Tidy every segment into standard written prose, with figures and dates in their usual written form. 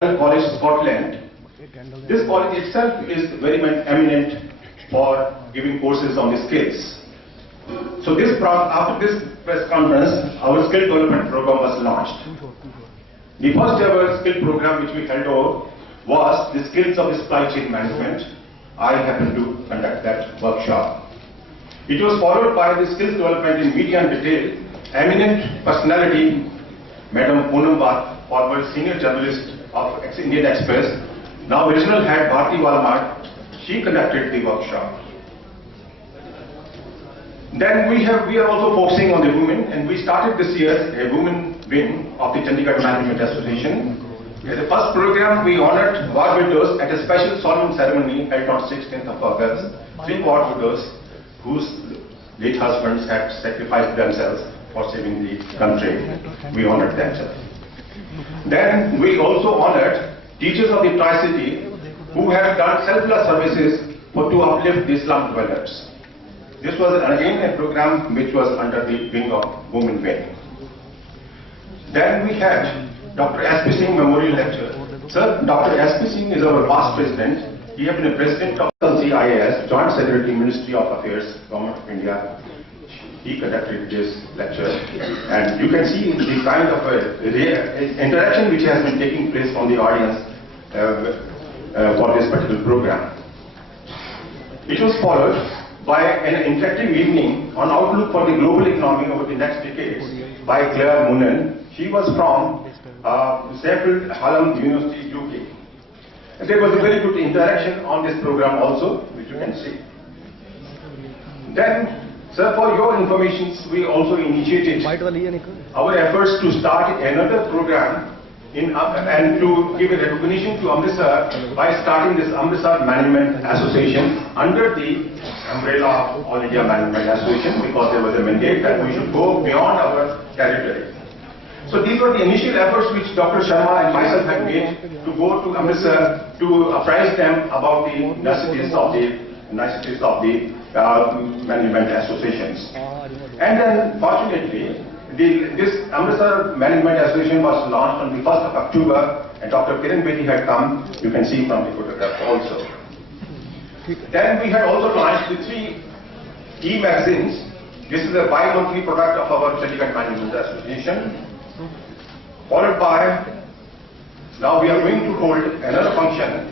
College, Scotland. This college itself is very much eminent for giving courses on the skills. So after this press conference, our skill development program was launched. The first ever skill program which we held over was the skills of supply chain management. I happened to conduct that workshop. It was followed by the skills development in media and retail. Eminent personality, Madam Poonam Bath, former senior journalist of Indian Express, now regional head Bharti Walmart, she conducted the workshop. Then we are also focusing on the women, and we started this year a women wing of the Chandigarh Management Association. In the first program, we honored war widows at a special solemn ceremony held on 16th of August. 3 war widows whose late husbands had sacrificed themselves for saving the country. We honored them. Then we also honored teachers of the Tri-City who have done selfless services to uplift the slum dwellers. This was again a program which was under the wing of Women Wing. Then we had Dr. S.P. Singh Memorial Lecture. Sir, Dr. S.P. Singh is our past president. He has been a president of CIS, Joint Secretary, Ministry of Affairs, Government of India. He conducted this lecture, and you can see the kind of interaction which has been taking place from the audience for this particular program. It was followed by an interactive evening on outlook for the global economy over the next decades by Claire Moonen. She was from Sheffield Hallam University, UK. And there was a very good interaction on this program also, which you can see. Then, sir, for your information, we also initiated our efforts to start another program and to give a recognition to Amritsar by starting this Amritsar Management Association under the umbrella of All India Management Association, because there was a mandate that we should go beyond our territory. So these were the initial efforts which Dr. Sharma and myself had made to go to Amritsar to apprise them about the niceties of the management associations. And then fortunately, this Amritsar Management Association was launched on the 1st of October, and Dr. Kiran Bedi had come, you can see from the photograph also. Then we had also launched the 3 e-magazines. This is a bi-monthly product of our Chandigarh Management Association. Followed by, now we are going to hold another function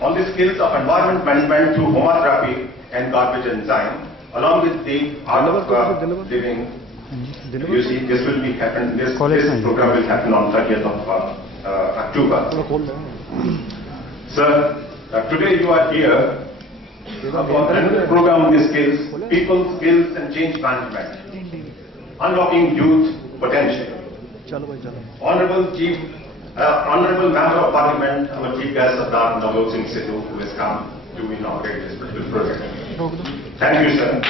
on the skills of environment management through homotherapy and garbage enzyme, along with the art of living. You see, this will be happen. This program will happen on 30th of October. Sir, today you are here for another program on the skills, people, skills, and change management, unlocking youth potential. Honorable Member of Parliament, our Chief Guest Sardar Navjot Singh Sidhu, who has come to inaugurate this particular project. Thank you, sir.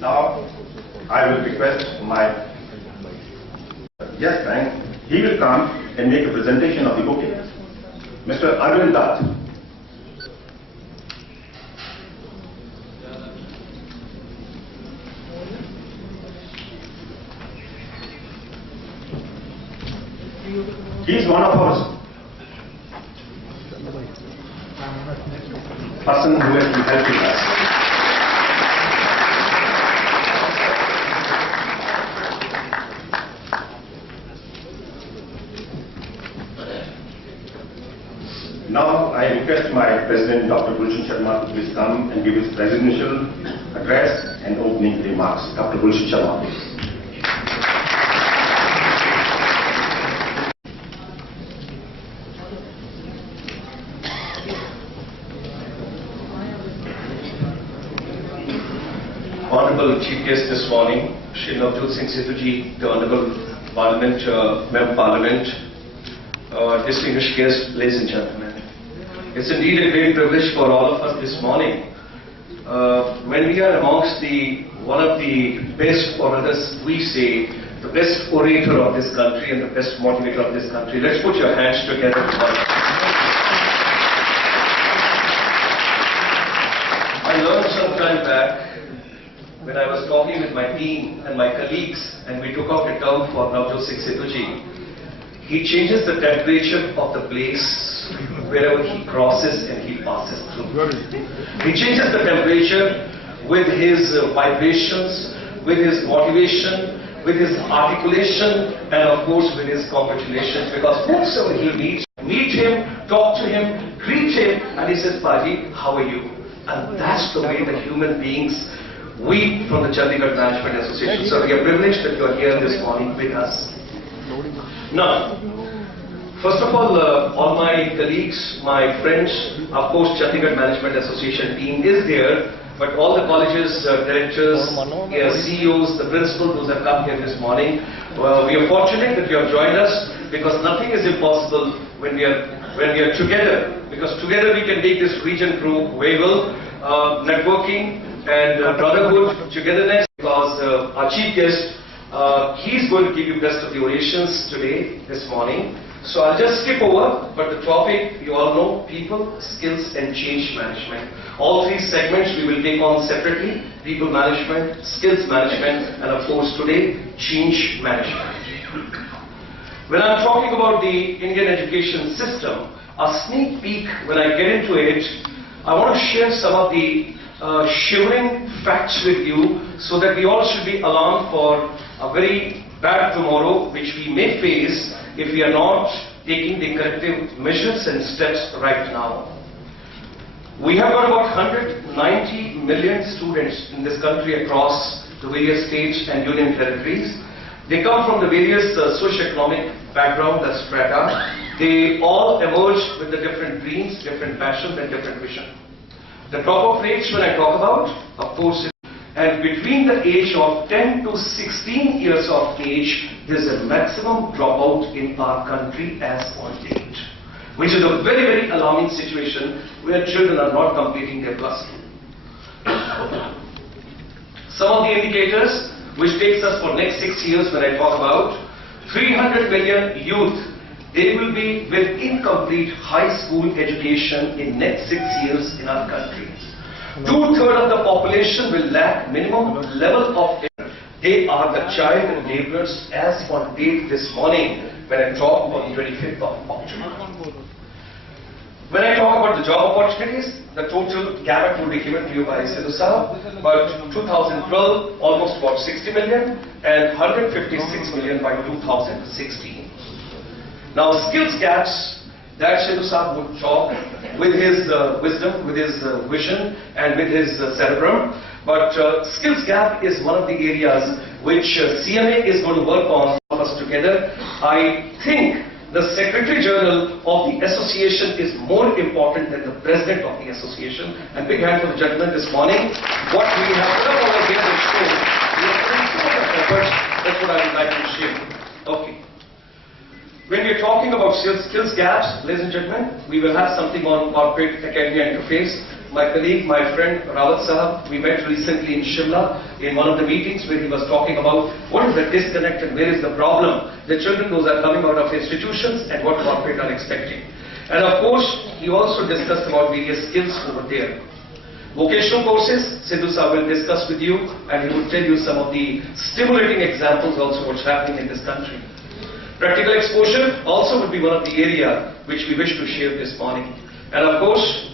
Now, I will request my guest friend, he will come and make a presentation of the bouquet. Mr. Aryans. He is one of our person who has been helping us. Now I request my President Dr. Gulshan Sharma to please come and give his presidential address and opening remarks. Dr. Gulshan Sharma, please. Honorable Chief Guest this morning, Shri Navjot Singh Sidhu Ji, the Honorable Parliament, Member of Parliament, distinguished guests, ladies and gentlemen. It's indeed a great privilege for all of us this morning. When we are amongst one of the best, or others we say, the best orator of this country and the best motivator of this country, let's put your hands together. I learned some time back when I was talking with my team and my colleagues, and we took out a term for Navjot Singh Sidhu ji, he changes the temperature of the place wherever he crosses and he passes through. He changes the temperature with his vibrations, with his motivation, with his articulation, and of course with his congratulations, because whoever he meets, meet him, talk to him, greet him, and he says, Paji, how are you? And that's the way the human beings, we from the Chandigarh Management Association, so we are privileged that you are here this morning with us. Now, first of all my colleagues, my friends, of course Chandigarh Management Association team is there, but all the colleges, directors, CEOs, the principals, those have come here this morning. We are fortunate that you have joined us, because nothing is impossible when we are together, because together we can make this region grow very well. Networking and brotherhood, togetherness, because our chief guest, he's going to give you best of the orations today, this morning. So I'll just skip over, but the topic, you all know, people, skills and change management. All three segments we will take on separately: people management, skills management, and of course today, change management. When I'm talking about the Indian education system, a sneak peek when I get into it, I want to share some of the shivering facts with you, so that we all should be alarmed for a very bad tomorrow which we may face if we are not taking the corrective measures and steps right now. We have got about 190 million students in this country across the various states and union territories. They come from the various socio-economic background, that's strata. They all emerge with the different dreams, different passions and different vision. The drop-off rates when I talk about, of course, and between the age of 10 to 16 years of age, there's a maximum dropout in our country as on date, which is a very, very alarming situation where children are not completing their plus 2. Some of the indicators which takes us for next 6 years when I talk about 300 million youth, they will be with incomplete high school education in next 6 years in our country. 2/3 of the population will lack minimum level of education. They are the child laborers as on date this morning when I talk on 25th of October. When I talk about the job opportunities, the total gamut will be given to you by Sidhu Sahab, but 2012 almost about 60 million and 156 million by 2016. Now skills gaps, that Sidhu Sahab would talk with his wisdom, with his vision and with his cerebrum. But skills gap is one of the areas which CMA is going to work on us together. I think the Secretary General of the association is more important than the President of the association. And big hand for the gentleman this morning. What we have put up over here is shown. We have put in so much effort. That's what I would like to share. Okay. When we are talking about skills gaps, ladies and gentlemen, we will have something on corporate academia interface. My colleague, my friend Rawat Sahab, we met recently in Shimla in one of the meetings where he was talking about what is the disconnect and where is the problem. The children, those are coming out of institutions and what corporate are expecting. And of course, he also discussed about various skills over there. Vocational courses, Sidhu Sahab will discuss with you and he will tell you some of the stimulating examples also what's happening in this country. Practical exposure also would be one of the area which we wish to share this morning. And of course,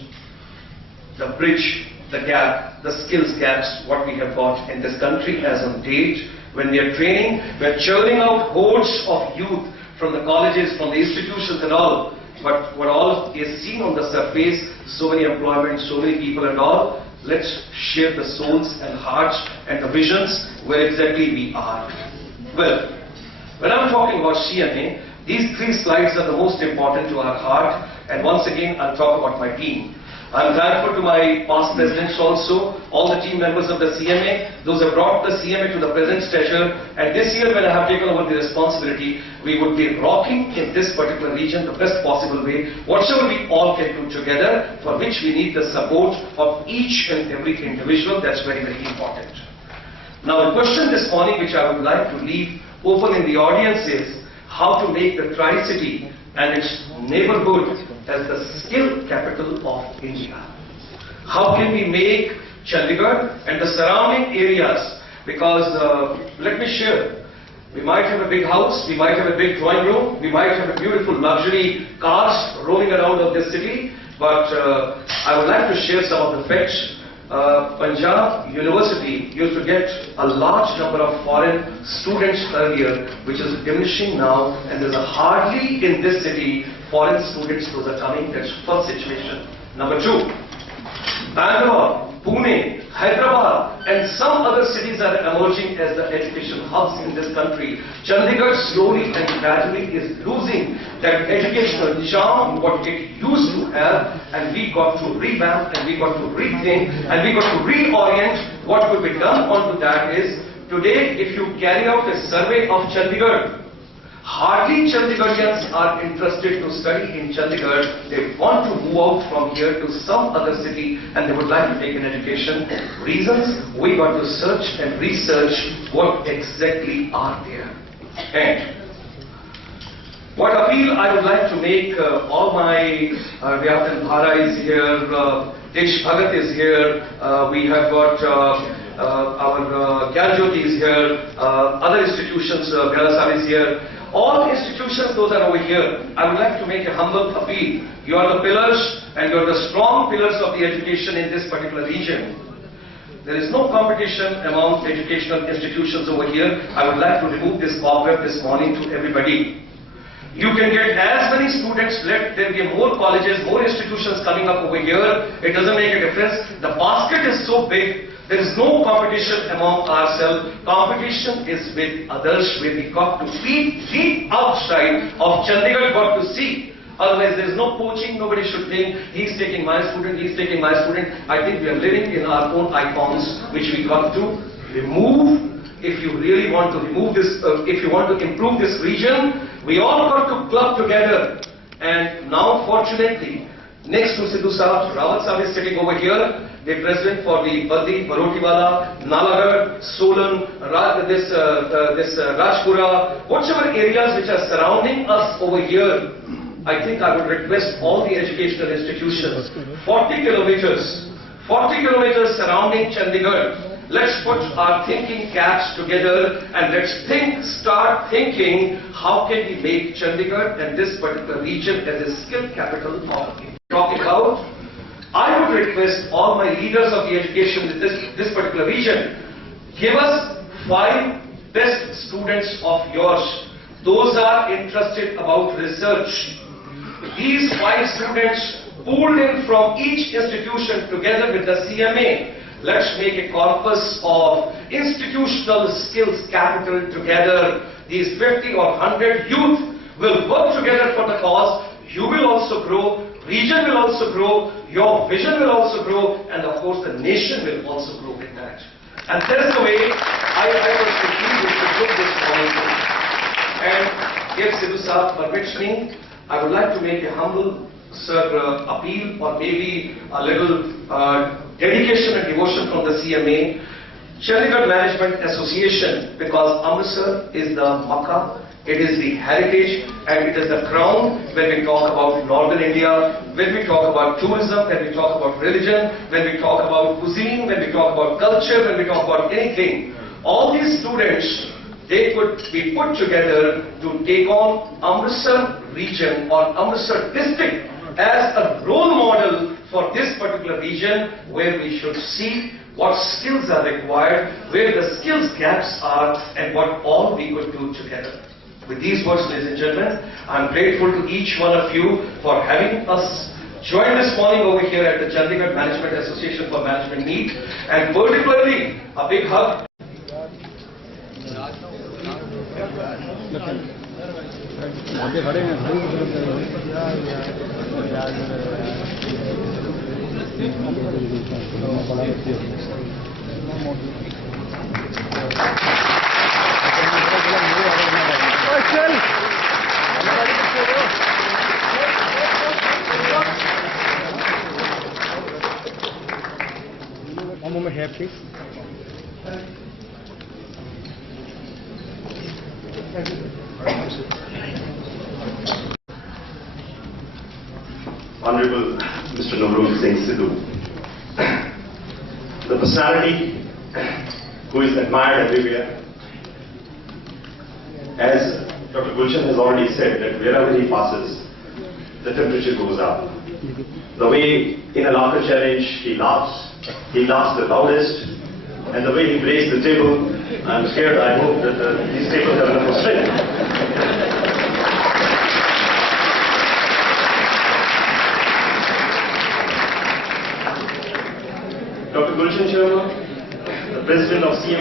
the bridge, the gap, the skills gaps, what we have got in this country as on date. When we are training, we are churning out hordes of youth from the colleges, from the institutions and all. But what all is seen on the surface, so many employment, so many people and all, let's share the souls and hearts and the visions where exactly we are. Well, when I'm talking about CMA, these 3 slides are the most important to our heart, and once again I'll talk about my team. I'm thankful to my past presidents also, all the team members of the CMA, those who brought the CMA to the present stature, and this year when I have taken over the responsibility, we would be rocking in this particular region the best possible way, whatever we all can do together, for which we need the support of each and every individual. That's very, very important. Now the question this morning which I would like to leave open in the audience is how to make the Tri-City and its neighborhood as the skill capital of India. How can we make Chandigarh and the surrounding areas, because let me share, we might have a big house, we might have a big drawing room, we might have a beautiful luxury cars roaming around of this city, but I would like to share some of the facts. Punjab University used to get a large number of foreign students earlier, which is diminishing now, and there's hardly in this city foreign students those are coming. That's first situation. Number two, Bangalore, Pune, Hyderabad and some other cities are emerging as the education hubs in this country. Chandigarh slowly and gradually is losing that educational charm what it used to have, and we got to revamp and we got to rethink and we got to reorient. What will be done onto that is, today if you carry out a survey of Chandigarh, hardly Chandigarhians are interested to study in Chandigarh. They want to move out from here to some other city and they would like to take an education. Reasons? We got to search and research what exactly are there. And what appeal I would like to make, all my Vyatan Bhara is here, Desh Bhagat is here, we have got our Gyanjyoti is here, other institutions, Vyadasar is here. All institutions, those are over here. I would like to make a humble appeal. You are the pillars and you are the strong pillars of the education in this particular region. There is no competition among educational institutions over here. I would like to remove this cobweb this morning to everybody. You can get as many students, let there be more colleges, more institutions coming up over here. It doesn't make a difference. The basket is so big. There is no competition among ourselves. Competition is with others where we got to deep outside of Chandigarh got to see. Otherwise there is no poaching. Nobody should think he's taking my student, he's taking my student. I think we are living in our own icons which we got to remove. If you really want to remove this, if you want to improve this region, we all got to club together. And now fortunately, next to Sidhu Sahab, Rawat Sahab is sitting over here. The president for the Badi, Barotiwala, Nalagarh, Solan, Rajpura, whatever areas which are surrounding us over here, I think I would request all the educational institutions, 40 kilometers surrounding Chandigarh. Let's put our thinking caps together and let's start thinking how can we make Chandigarh and this particular region as a skill capital of talking about. I would request all my leaders of the education in this particular region, give us 5 best students of yours. Those are interested about research. These 5 students pulled in from each institution together with the CMA. Let's make a corpus of institutional skills capital together. These 50 or 100 youth will work together for the cause. You will also grow. Region will also grow, your vision will also grow, and of course the nation will also grow with that. And that's the way I was thinking we should look this morning. And if Sidhu Sahab permits me, I would like to make a humble appeal or maybe a little dedication and devotion from the CMA. Chandigarh Management Association, because Amritsar is the Makkah, it is the heritage and it is the crown when we talk about northern India, when we talk about tourism, when we talk about religion, when we talk about cuisine, when we talk about culture, when we talk about anything. All these students, they could be put together to take on Amritsar region or Amritsar district as a role model for this particular region where we should see what skills are required, where the skills gaps are and what all we could do together. With these words, ladies and gentlemen, I am grateful to each one of you for having us join this morning over here at the Chandigarh Management Association for Management Meet, and particularly a big hug. One moment here, please. Honorable Mr. Navjot Singh Sidhu, the personality who is admired everywhere. As Dr. Gulshan has already said, that wherever he passes, the temperature goes up. The way in a laughter challenge he laughs the loudest, and the way he breaks the table, I'm scared, I hope that these tables have enough strength. Dr. Gulshan Sharma, the president of CM